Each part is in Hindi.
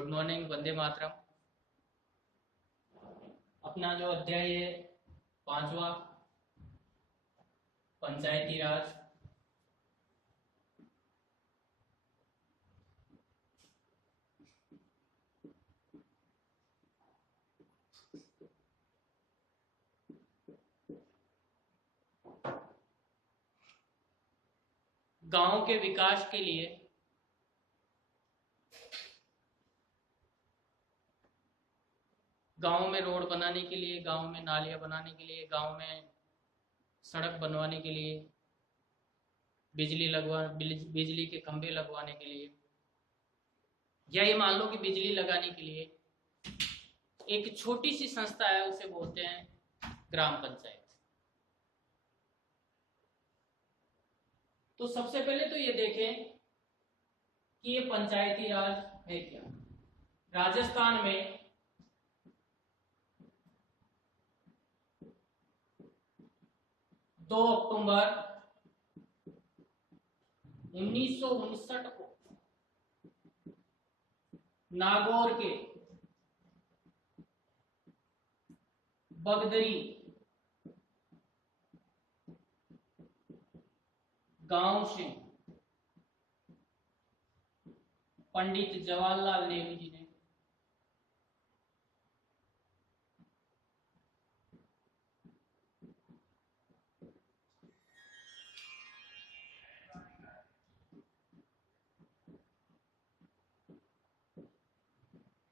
Good morning, Vande Mataram. अपना जो अध्याय है पांचवा, पंचायती राज। गांव के विकास के लिए गांव में रोड बनाने के लिए, गांव में नालियां बनाने के लिए, गांव में सड़क बनवाने के लिए, बिजली के खंभे लगवाने के लिए, या ये मान लो कि बिजली लगाने के लिए एक छोटी सी संस्था है, उसे बोलते हैं ग्राम पंचायत। तो सबसे पहले तो ये देखें कि ये पंचायती राज है क्या। राजस्थान में 2 अक्टूबर 1959 को नागौर के बगदरी गांव से पंडित जवाहरलाल नेहरू जी ने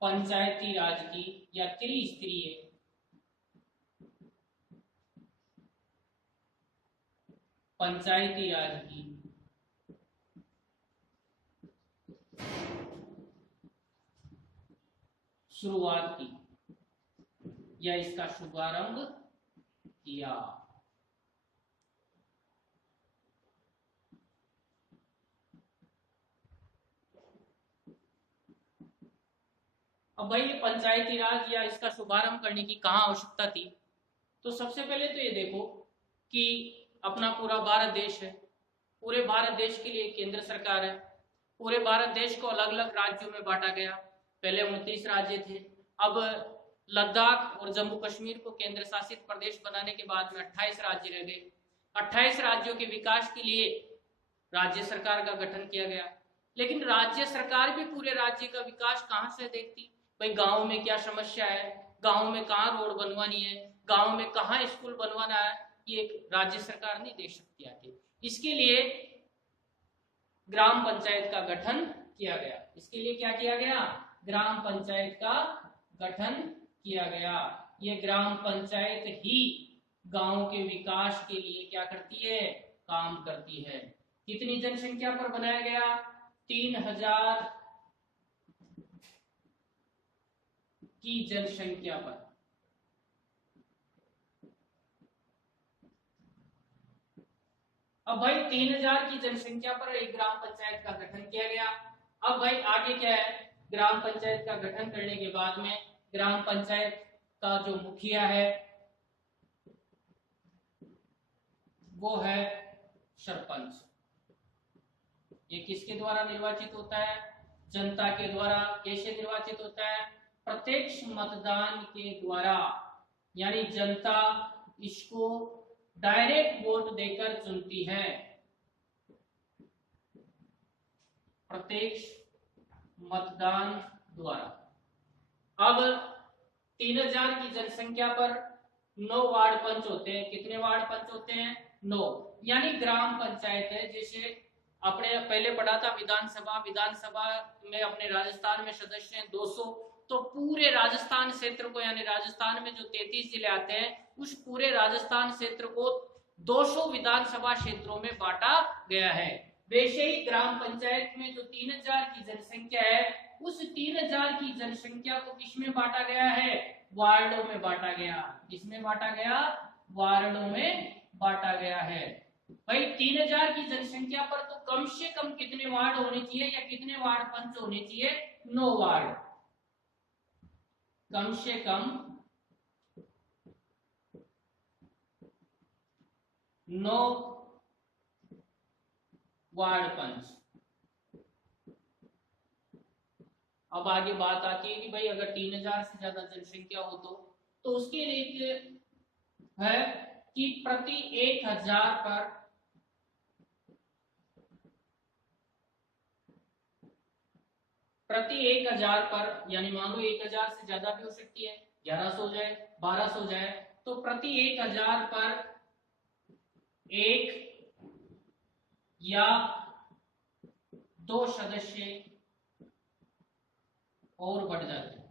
पंचायती राज की या त्रिस्तरीय पंचायती राज की शुरुआत की या इसका शुभारंभ किया। अब भाई पंचायती राज या इसका शुभारंभ करने की कहाँ आवश्यकता थी? तो सबसे पहले तो ये देखो कि अपना पूरा भारत देश है, पूरे भारत देश के लिए केंद्र सरकार है। पूरे भारत देश को अलग अलग राज्यों में बांटा गया। पहले 29 राज्य थे, अब लद्दाख और जम्मू कश्मीर को केंद्र शासित प्रदेश बनाने के बाद में 28 राज्य रह गए। 28 राज्यों के विकास के लिए राज्य सरकार का गठन किया गया। लेकिन राज्य सरकार भी पूरे राज्य का विकास कहाँ से देखती? भाई गांव में क्या समस्या है, गांव में कहाँ रोड बनवानी है, गांव में कहाँ स्कूल बनवाना है, ये राज्य सरकार नहीं देख सकती आके। इसके लिए ग्राम पंचायत का गठन किया गया। इसके लिए क्या किया गया? ग्राम पंचायत का गठन किया गया। ये ग्राम पंचायत ही गांव के विकास के लिए क्या करती है? काम करती है। कितनी जनसंख्या पर बनाया गया? 3000 की जनसंख्या पर। अब भाई 3000 की जनसंख्या पर एक ग्राम पंचायत का गठन किया गया। अब भाई आगे क्या है? ग्राम पंचायत का गठन करने के बाद में ग्राम पंचायत का जो मुखिया है वो है सरपंच। ये किसके द्वारा निर्वाचित होता है? जनता के द्वारा। कैसे निर्वाचित होता है? प्रत्यक्ष मतदान के द्वारा, यानी जनता इसको डायरेक्ट वोट देकर चुनती है। प्रत्यक्ष मतदान द्वारा। अब 3000 की जनसंख्या पर 9 वार्ड पंच होते हैं। कितने वार्ड पंच होते हैं? 9। यानी ग्राम पंचायत है, जैसे आपने पहले पढ़ा था विधानसभा। विधानसभा में अपने राजस्थान में सदस्य हैं 200। तो पूरे राजस्थान क्षेत्र को, यानी राजस्थान में जो 33 जिले आते हैं, उस पूरे राजस्थान क्षेत्र को 200 विधानसभा क्षेत्रों में बांटा गया है। वैसे ही ग्राम पंचायत में जो 3000 की जनसंख्या है, उस 3000 की जनसंख्या को किसमें बांटा गया है? वार्डों में बांटा गया। किसमें बांटा गया? वार्डों में बांटा गया है। भाई 3000 की जनसंख्या पर तो कम से कम कितने वार्ड होने चाहिए या कितने वार्ड पंच होने चाहिए? 9 वार्ड। कम से कम 9 वार्ड पंच। अब आगे बात आती है कि भाई अगर 3000 से ज्यादा जनसंख्या हो तो उसके लिए है कि प्रति 1000 पर यानी मान लो 1000 से ज्यादा भी हो सकती है, 1100 हो जाए, 1200 हो जाए, तो प्रति 1000 पर एक या दो सदस्य और बढ़ जाते हैं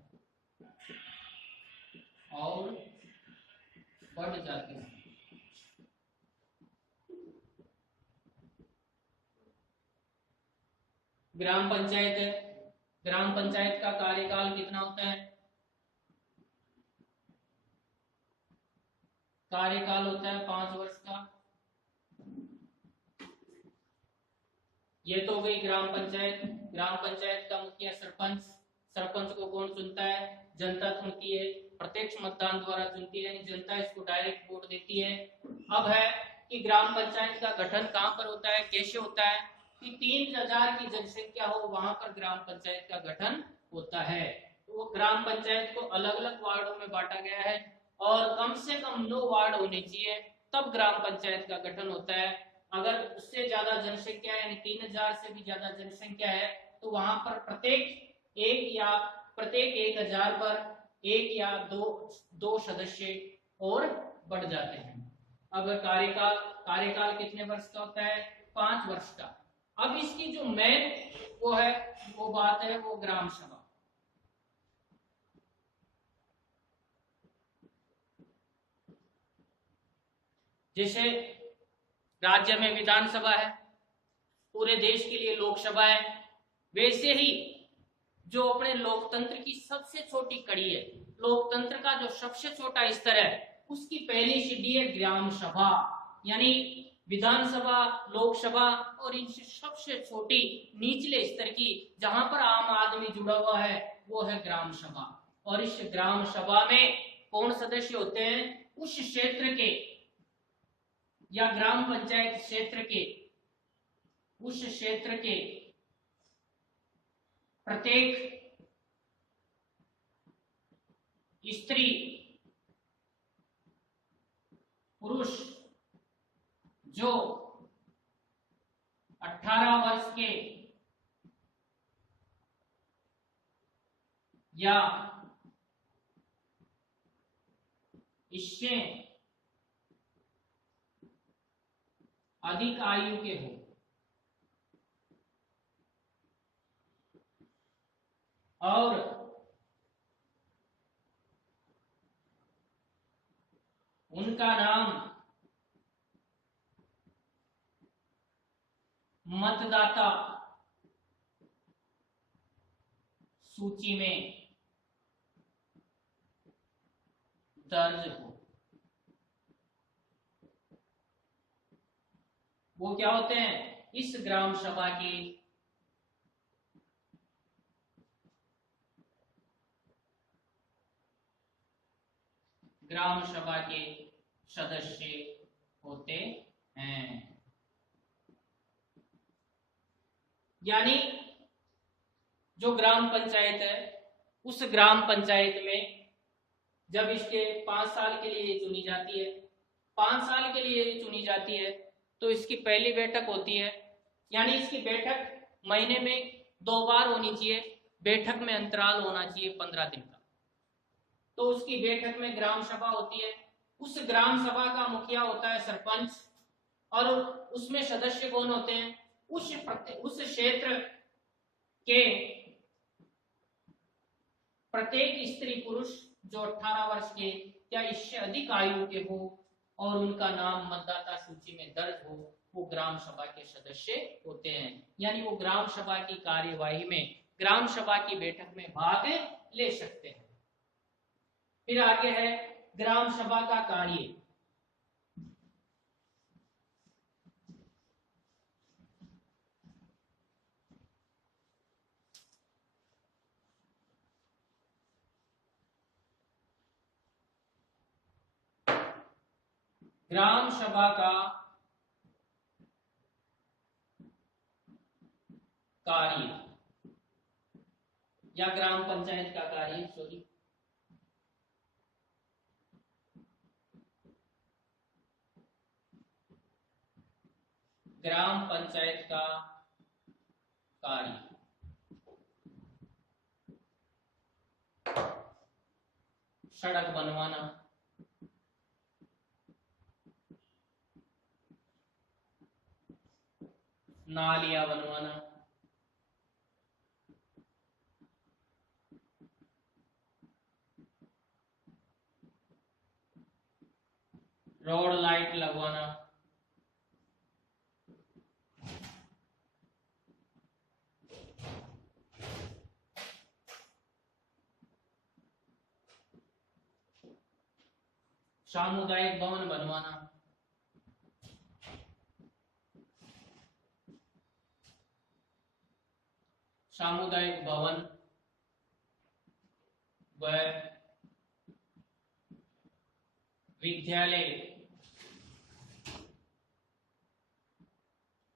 ग्राम पंचायत है, ग्राम पंचायत का कार्यकाल कितना होता है? कार्यकाल होता है 5 वर्ष का। ये तो हो गई ग्राम पंचायत। ग्राम पंचायत का मुखिया सरपंच, सरपंच को कौन चुनता है? जनता चुनती है, प्रत्यक्ष मतदान द्वारा चुनती है, जनता इसको डायरेक्ट वोट देती है। अब है कि ग्राम पंचायत का गठन कहाँ पर होता है, कैसे होता है? कि 3000 की जनसंख्या हो वहां पर ग्राम पंचायत का गठन होता है। तो वो ग्राम पंचायत को अलग अलग वार्डों में बांटा गया है और कम से कम 9 वार्ड होने चाहिए, तब ग्राम पंचायत का गठन होता है। अगर उससे ज्यादा जनसंख्या यानी 3000 से भी ज्यादा जनसंख्या है तो वहां पर प्रत्येक 1000 पर एक या दो सदस्य और बढ़ जाते हैं। अब कार्यकाल कितने वर्ष का होता है? 5 वर्ष का। अब इसकी जो मेन वो बात है वो ग्राम सभा। जैसे राज्य में विधानसभा है, पूरे देश के लिए लोकसभा है, वैसे ही जो अपने लोकतंत्र की सबसे छोटी कड़ी है, लोकतंत्र का जो सबसे छोटा स्तर है, उसकी पहली सीढ़ी है ग्राम सभा। यानी विधानसभा, लोकसभा और इनसे सबसे छोटी निचले स्तर की जहां पर आम आदमी जुड़ा हुआ है वो है ग्राम सभा। और इस ग्राम सभा में कौन सदस्य होते हैं? उस क्षेत्र के या ग्राम पंचायत क्षेत्र के उस क्षेत्र के प्रत्येक स्त्री पुरुष जो 18 वर्ष के या इससे अधिक आयु के हो, और उनका नाम मतदाता सूची में दर्ज हो। वो क्या होते हैं? इस ग्राम सभा के सदस्य होते हैं। यानी जो ग्राम पंचायत है, उस ग्राम पंचायत में जब इसके 5 साल के लिए चुनी जाती है, 5 साल के लिए चुनी जाती है, तो इसकी पहली बैठक होती है। यानी इसकी बैठक महीने में 2 बार होनी चाहिए, बैठक में अंतराल होना चाहिए 15 दिन का। तो उसकी बैठक में ग्राम सभा होती है। उस ग्राम सभा का मुखिया होता है सरपंच, और उसमें सदस्य कौन होते हैं? उस क्षेत्र के प्रत्येक स्त्री पुरुष जो 18 वर्ष के या इससे अधिक आयु के हो और उनका नाम मतदाता सूची में दर्ज हो, वो ग्राम सभा के सदस्य होते हैं। यानी वो ग्राम सभा की कार्यवाही में, ग्राम सभा की बैठक में भाग ले सकते हैं। फिर आगे है ग्राम सभा का कार्य। ग्राम सभा का कार्य या ग्राम पंचायत का कार्य, सॉरी, ग्राम पंचायत का कार्य सड़क बनवाना, नालियां बनवाना, रोड लाइट लगवाना, सामुदायिक भवन बनवाना, सामुदायिक भवन व विद्यालय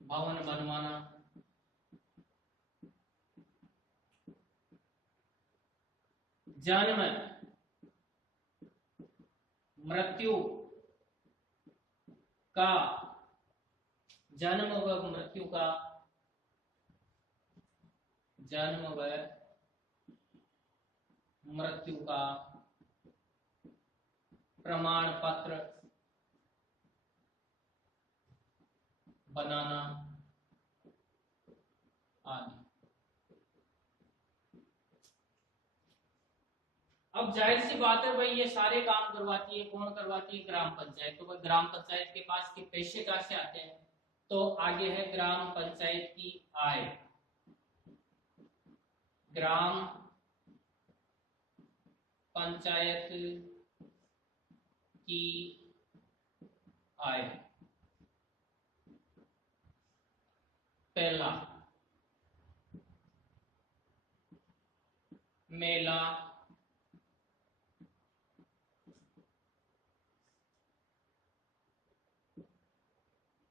भवन बनवाना, जन्म मृत्यु का, जन्म व मृत्यु का, जन्म व मृत्यु का प्रमाण पत्र बनाना आदि। अब जाहिर सी बात है भाई, ये सारे काम करवाती है कौन? करवाती है ग्राम पंचायत। तो भाई ग्राम पंचायत के पास के पैसे कहां से आते हैं? तो आगे है ग्राम पंचायत की आय। ग्राम पंचायत की आय। पहला, मेला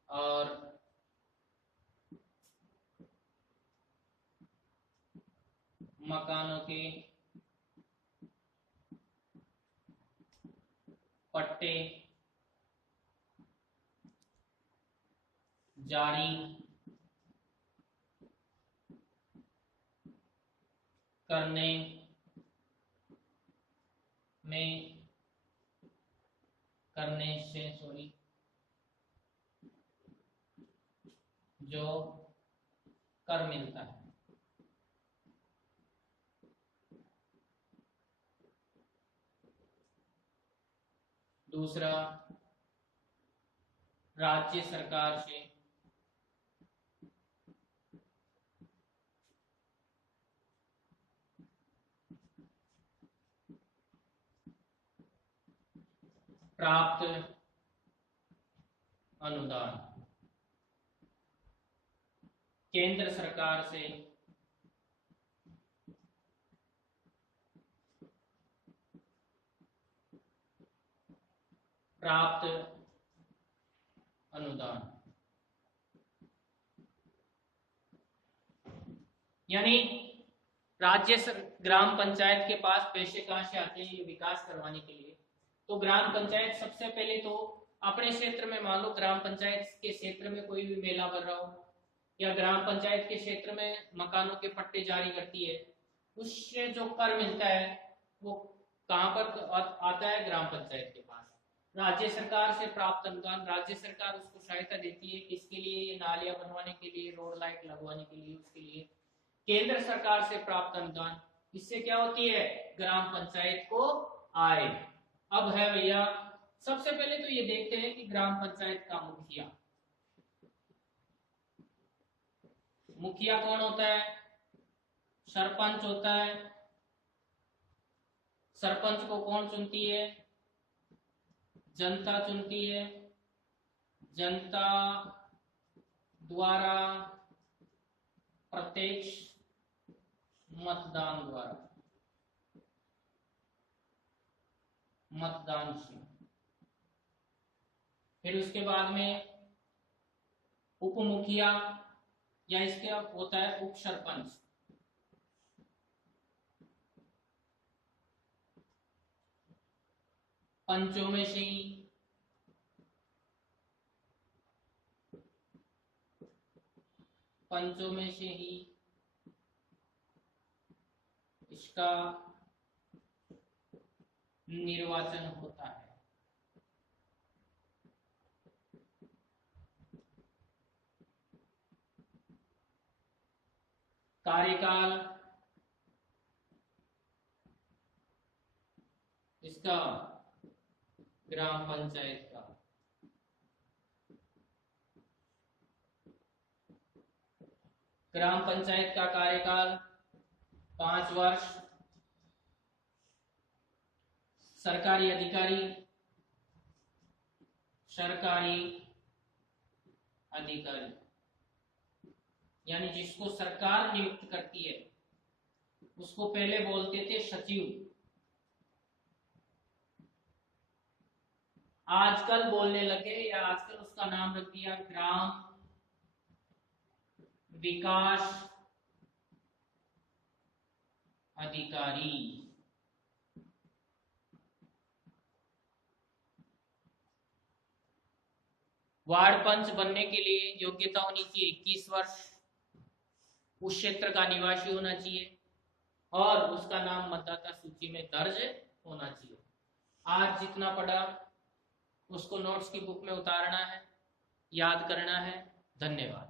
और मकानों के पट्टे जारी करने में, करने से सॉरी, जो कर मिलता है। दूसरा, राज्य सरकार से प्राप्त अनुदान। केंद्र सरकार से प्राप्त अनुदान। यानी ग्राम पंचायत के पास पैसे कहां से आते हैं ये विकास करवाने के लिए? तो ग्राम पंचायत सबसे पहले तो अपने क्षेत्र में, मान लो ग्राम पंचायत के क्षेत्र में कोई भी मेला बन रहा हो, या ग्राम पंचायत के क्षेत्र में मकानों के पट्टे जारी करती है, उससे जो कर मिलता है वो कहां पर आता है? ग्राम पंचायत के पास। राज्य सरकार से प्राप्त अनुदान, राज्य सरकार उसको सहायता देती है किसके लिए? ये नालियां बनवाने के लिए, रोड लाइट लगवाने के लिए, उसके लिए। केंद्र सरकार से प्राप्त अनुदान, इससे क्या होती है? ग्राम पंचायत को आय। अब है भैया, सबसे पहले तो ये देखते हैं कि ग्राम पंचायत का मुखिया, मुखिया कौन होता है? सरपंच होता है। सरपंच को कौन चुनती है? जनता चुनती है। जनता द्वारा प्रत्यक्ष मतदान द्वारा, मतदान से। फिर उसके बाद में उप मुखिया, या इसके होता है उप सरपंच। पंचों में से ही इसका निर्वाचन होता है। कार्यकाल इसका ग्राम पंचायत का कार्यकाल 5 वर्ष। सरकारी अधिकारी यानी जिसको सरकार नियुक्त करती है उसको पहले बोलते थे सचिव, आजकल बोलने लगे या आजकल उसका नाम रख दिया ग्राम विकास अधिकारी। वार्ड पंच बनने के लिए योग्यता होनी चाहिए 21 वर्ष, उस क्षेत्र का निवासी होना चाहिए और उसका नाम मतदाता सूची में दर्ज होना चाहिए। आज जितना पढ़ा उसको नोट्स की बुक में उतारना है, याद करना है। धन्यवाद।